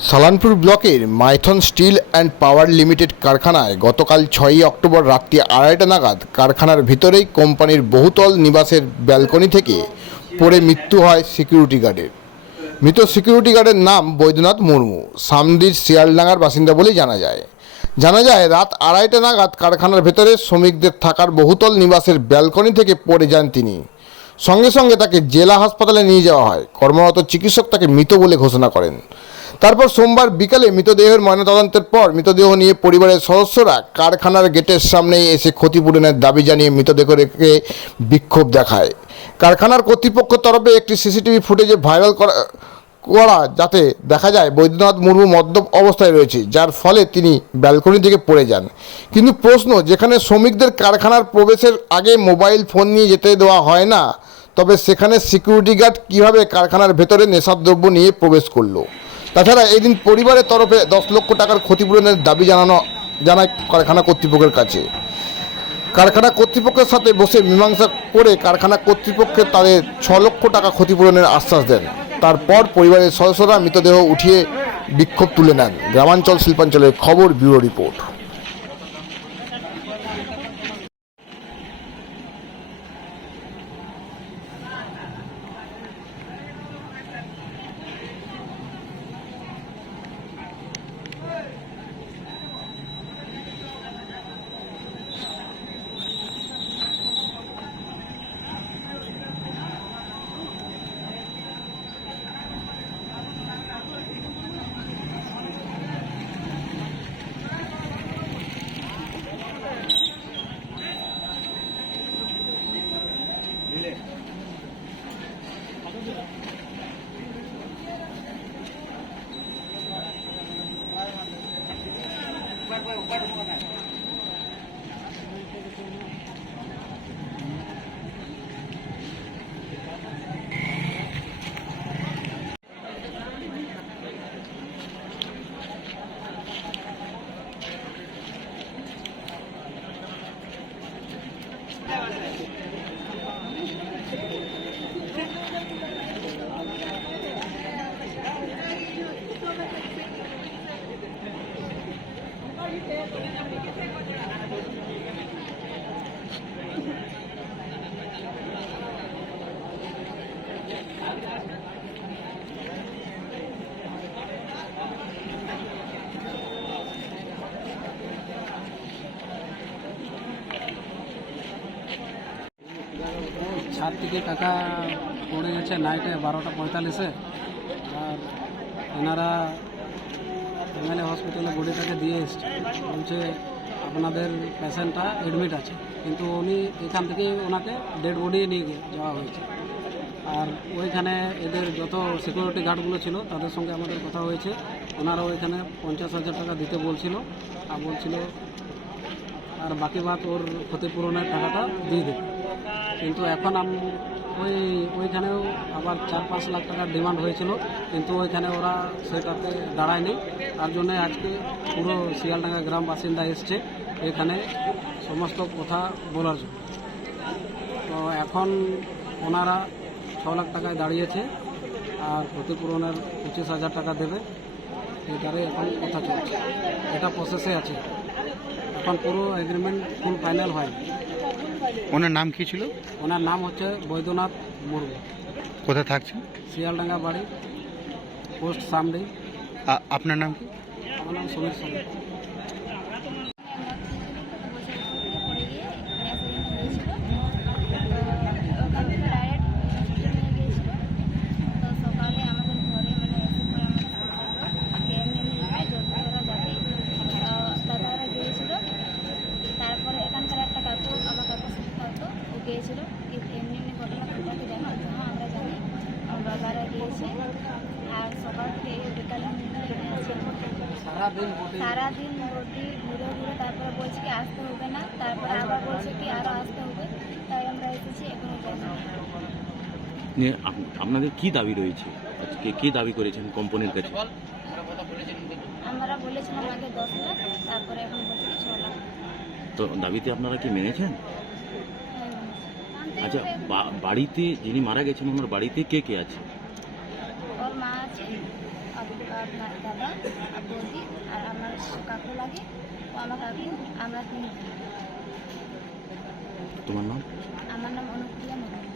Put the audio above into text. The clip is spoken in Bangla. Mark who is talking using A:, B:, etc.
A: সালানপুর ব্লকের Maithon steel and power limited কারখানায় গতকাল ছয়ই অক্টোবর রাত্রি আড়াইটা নাগাদ কারখানার ভিতরেই কোম্পানির বহুতল নিবাসের ব্যালকনি থেকে পড়ে মৃত্যু হয় সিকিউরিটি গার্ডের। মৃত সিকিউরিটি গার্ডের নাম বৈদ্যনাথ মুর্মু, সামদির শিয়ালডাঙ্গার বাসিন্দা বলেই জানা যায়। জানা যায়, রাত আড়াইটা নাগাদ কারখানার ভেতরে শ্রমিকদের থাকার বহুতল নিবাসের ব্যালকনি থেকে পড়ে যান তিনি। সঙ্গে সঙ্গে তাকে জেলা হাসপাতালে নিয়ে যাওয়া হয়। কর্মরত চিকিৎসক তাকে মৃত বলে ঘোষণা করেন। তারপর সোমবার বিকালে মৃতদেহের ময়নাতদন্তের পর মৃতদেহ নিয়ে পরিবারের সদস্যরা কারখানার গেটের সামনে এসে ক্ষতিপূরণের দাবি জানিয়ে মৃতদেহ রেখে বিক্ষোভ দেখায়। কারখানার কর্তৃপক্ষ তরফে একটি সিসিটিভি ফুটেজে ভাইরাল করা করা যাতে দেখা যায় বৈদ্যনাথ মুর্মু মদ্যপ অবস্থায় রয়েছে, যার ফলে তিনি ব্যালকনি থেকে পড়ে যান। কিন্তু প্রশ্ন, যেখানে শ্রমিকদের কারখানার প্রবেশের আগে মোবাইল ফোন নিয়ে যেতে দেওয়া হয় না, তবে সেখানে সিকিউরিটি গার্ড কীভাবে কারখানার ভেতরে নেশাদ্রব্য নিয়ে প্রবেশ করল? তাছাড়া এদিন পরিবারের তরফে দশ লক্ষ টাকার ক্ষতিপূরণের দাবি জানানো, জানায় কারখানা কর্তৃপক্ষের কাছে। কারখানা কর্তৃপক্ষের সাথে বসে মীমাংসা করে কারখানা কর্তৃপক্ষের তাদের ছ লক্ষ টাকা ক্ষতিপূরণের আশ্বাস দেন। তারপর পরিবারের সদস্যরা মৃতদেহ উঠিয়ে বিক্ষোভ তুলে নেন। গ্রামাঞ্চল শিল্পাঞ্চলের খবর ব্যুরো রিপোর্ট।
B: ছাদ থেকে কাকা পড়ে গেছে নাইটে বারোটা পঁয়তাল্লিশে। আর এনারা এমএলএ হসপিটালে বডিটাকে দিয়ে এসছে। বলছে, আপনাদের পেশেন্টটা অ্যাডমিট আছে। কিন্তু উনি এখান থেকেই ওনাকে ডেড বডি নিয়ে গিয়ে যাওয়া হয়েছে। আর ওইখানে এদের যত সিকিউরিটি গার্ডগুলো ছিল, তাদের সঙ্গে আমাদের কথা হয়েছে। ওনারা ওইখানে পঞ্চাশ হাজার টাকা দিতে বলছিল আর বলছিল, আর বাকি বাদ ওর ক্ষতিপূরণের টাকাটা দিয়ে দেবে। কিন্তু এখন আম- ওই ওইখানেও আবার চার পাঁচ লাখ টাকার ডিমান্ড হয়েছিল, কিন্তু ওইখানে ওরা সেটাতে দাঁড়ায়নি। তার জন্য আজকে পুরো শিয়ালডাঙ্গা গ্রাম বাসিন্দা এসছে, এখানে সমস্ত কথা বলার জন্য। তো এখন ওনারা ছ লাখ টাকায় দাঁড়িয়েছে, আর ক্ষতিপূরণের পঁচিশ হাজার টাকা দেবে। এটারে এখন কথা চলছে। এটা প্রসেসে আছে। এখন পুরো এগ্রিমেন্ট ফুল ফাইনাল হয়নি।
C: ওনার নাম কি ছিল?
B: ওনার নাম হচ্ছে বৈদ্যনাথ মুর্মু।
C: কোথায় থাকছেন?
B: শিয়ালডাঙ্গা বাড়ি পোস্ট সামডি।
C: আপনার নাম কি?
B: আমার নাম সমীর
D: পড়ে গিয়ে অ্যাক্সিডেন্ট হয়েছিল তো ওখান থেকে ডাইরেক্ট হসপিটালে নিয়ে গিয়েছিল তো সকালে আমাদের ঘরে মানে এসে পরে আমাকে ফোন করল যে এমনি জলপাইগুড়া যাবে তো দাদারা গিয়েছিল তারপরে এখানকার একটা কাকু আমার কাকুর সাথে থাকতো ও গিয়েছিল কি এমনি এমনি ঘটনা ঘটাকে জানো হ্যাঁ আমরা জানি আমার বাবারা গিয়েছে আর সকাল থেকে এই বিকালে আমি এখানে আছি
B: সারাদিন বডি
D: ঘুরে ঘুরে তারপরে বলছে কি আসতে হবে না তারপরে আবার বলছে কি আরও আসতে হবে তাই আমরা এসেছি
E: এখনও আপনাদের কি দাবি রয়েছে? আজকে কি দাবি করেছেন কোম্পানির কাছে?
D: আমরা বলেছিলাম আগে দশ লাখ তারপরে এখন বলছে কি ছ লাখ।
E: তো দাবিতে আপনারা কি মেনেছেন?
D: হ্যাঁ।
E: আচ্ছা বা- বাড়িতে যিনি মারা গেছেন ওনার বাড়িতে কে কে আছে?
D: ওর মা আছে দাদা আর বৌদি আর আমার কাকু লাগে ও আমার কাকু আমরা তিনি
E: তোমার নাম?
D: আমার নাম অনুপ্রিয়া মন্ডল